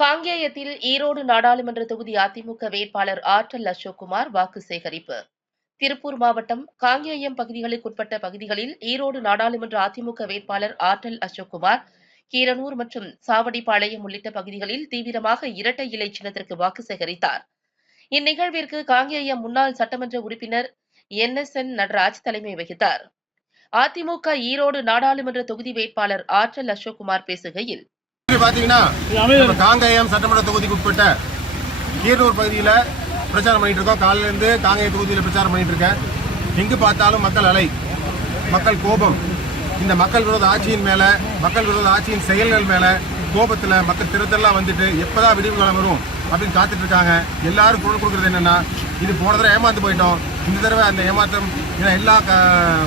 காங்கேயத்தில் ஈரோடு நாடாளுமன்ற தொகுதி அதிமுக வேட்பாளர் ஆற்றல் அசோக்குமார் வாக்கு சேகரிப்பு. திருப்பூர் மாவட்டம் காங்கேயம் பகுதிகளுக்குட்பட்ட பகுதிகளில் ஈரோடு நாடாளுமன்ற அதிமுக வேட்பாளர் ஆற்றல் அசோக்குமார் கீரனூர் மற்றும் சாவடிப்பாளையம் உள்ளிட்ட பகுதிகளில் தீவிரமாக இரட்டை இலை சின்னத்திற்கு வாக்கு சேகரித்தார். இந்நிகழ்விற்கு காங்கேயம் முன்னாள் சட்டமன்ற உறுப்பினர் NSN நடராஜ் தலைமை வகித்தார். அதிமுக ஈரோடு நாடாளுமன்ற தொகுதி வேட்பாளர் ஆற்றல் அசோக்குமார் பேசுகையில், காங்கேயம் சட்டமன்ற தொகுதிக்கு உட்பட்ட கீரனூர் பகுதியில் பிரச்சாரம் பண்ணிட்டு இருக்கோம். காலையிலேருந்து காங்கேயம் தொகுதியில் பிரச்சாரம் பண்ணிட்டு இருக்கேன். எங்கு பார்த்தாலும் மக்கள் அலை, மக்கள் கோபம். இந்த மக்கள் விரோத ஆட்சியின் மேல, மக்கள் விரோத ஆட்சியின் செயல்கள் மேல கோபத்தில் மக்கள் திருத்தெல்லாம் வந்துட்டு எப்பதான் விடிவு காலம் வரும் அப்படின்னு காத்துட்டு இருக்காங்க. எல்லாரும் குரல் கொடுக்குறது என்னன்னா, இது போன தடவை ஏமாந்து போயிட்டோம், இந்த தடவை அந்த ஏமாற்றம் எல்லா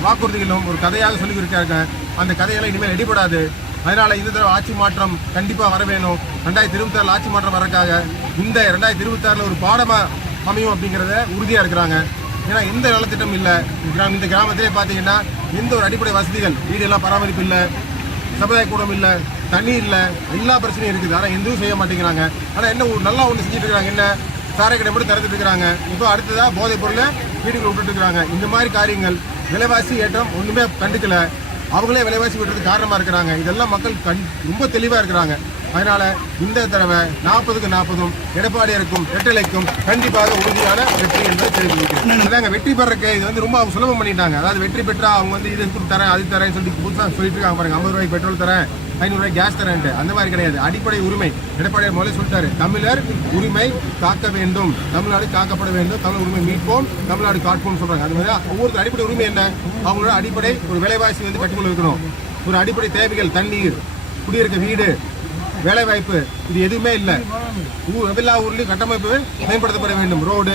வாக்குறுதிகளும் ஒரு கதையாக சொல்லி இருக்காங்க. அந்த கதையெல்லாம் இனிமேல் எடுபடாது. அதனால இந்த தடவை ஆட்சி மாற்றம் கண்டிப்பா வர வேணும். 2026 ஆட்சி மாற்றம் வரக்காக இந்த 2026 ஒரு பாடமா அமையும் அப்படிங்கிறத உறுதியா இருக்கிறாங்க. ஏன்னா எந்த நலத்திட்டம் இல்லை இந்த கிராமத்திலே பார்த்தீங்கன்னா, எந்த ஒரு அடிப்படை வசதிகள், வீடு எல்லாம் பராமரிப்பு இல்லை, சமுதாய கூடம் இல்லை, தண்ணி இல்லை, எல்லா பிரச்சனையும் இருக்குது. ஆனால் எதுவும் செய்ய மாட்டேங்கிறாங்க. ஆனால் என்ன நல்லா ஒன்று செஞ்சுட்டு இருக்கிறாங்க, என்ன சாரை கடை மட்டும் திறந்துட்டு இருக்கிறாங்க. இப்போ அடுத்ததா போதைப் பொருளை வீடுகளை விட்டுட்டு இருக்கிறாங்க. இந்த மாதிரி காரியங்கள், விலைவாசி ஏற்றம் ஒன்றுமே கண்டுக்கல. அவங்களே விலைவாசி விடுறதுக்கு காரணமா இருக்கிறாங்க. இதெல்லாம் மக்கள் ரொம்ப தெளிவா இருக்கிறாங்க. அதனால இந்த தடவை 40க்கு 40 எடப்பாடியாருக்கும் ரெட்டலைக்கும் கண்டிப்பாக உறுதியான வெற்றி என்பதை தெரிவிக்கிறேன். வெற்றி பெறக்கு இது ரொம்ப அவங்க சுலபம் பண்ணிட்டாங்க. அதாவது வெற்றி பெற்றா அவங்க இது தரேன் அது தரேன் சொல்லிட்டு புதுசாக சொல்லிட்டு இருக்காங்க பாருங்க. 50 ரூபாய்க்கு பெட்ரோல் தரேன், 500 ரூபாய்க்கு கேஸ் தரேன். அந்த மாதிரி கிடையாது. அடிப்படை உரிமை எடப்பாடியார் முதல்ல சொல்லிட்டாரு, தமிழர் உரிமை காக்க வேண்டும், தமிழ்நாடு காக்கப்பட வேண்டும், தமிழ் உரிமை மீட்போம், தமிழ்நாடு காட்போம் சொல்றாங்க. அது மாதிரி ஒவ்வொருத்தர் அடிப்படை உரிமை என்ன, அவங்களோட அடிப்படை ஒரு விலைவாசி கட்டுக்குள்ள இருக்கணும். ஒரு அடிப்படை தேவைகள், தண்ணீர், குடியிருக்க வீடு, வேலை வாய்ப்பு, இது எதுவுமே இல்லை. எல்லா ஊர்லயும் கட்டமைப்பு மேம்படுத்தப்பட வேண்டும். ரோடு,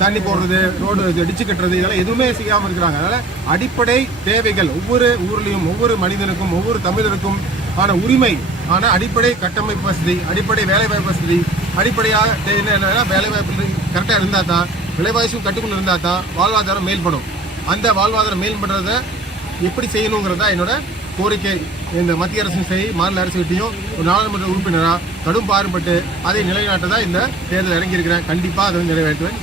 தண்ணி போடுறது, ரோடு டிச்சு கட்டுறது, இதெல்லாம் எதுவுமே செய்யாமல் இருக்கிறாங்க. அதனால அடிப்படை தேவைகள் ஒவ்வொரு ஊர்லயும், ஒவ்வொரு மனிதனுக்கும், ஒவ்வொரு தமிழருக்கும் ஆன உரிமை, ஆனா அடிப்படை கட்டமைப்பு வசதி, அடிப்படை வேலை வாய்ப்பு வசதி, அடிப்படையாக என்னன்னா வேலை வாய்ப்பு கரெக்டாக இருந்தால் தான், விலைவாசியும் கட்டுக்குள்ள இருந்தால் தான் வாழ்வாதாரம் மேல்படும். அந்த வாழ்வாதாரம் மேம்படுறத எப்படி செய்யணுங்கிறதா என்னோட கோரிக்கை. இந்த மத்திய அரசும் சரி, மாநில அரசு கிட்டையும் ஒரு நாடாளுமன்ற உறுப்பினராக கடும் பாடுபட்டு அதை நிலைநாட்டதான் இந்த தேர்தல் இறங்கியிருக்கிறேன். கண்டிப்பாக அதை நிறைவேற்றுவேன்.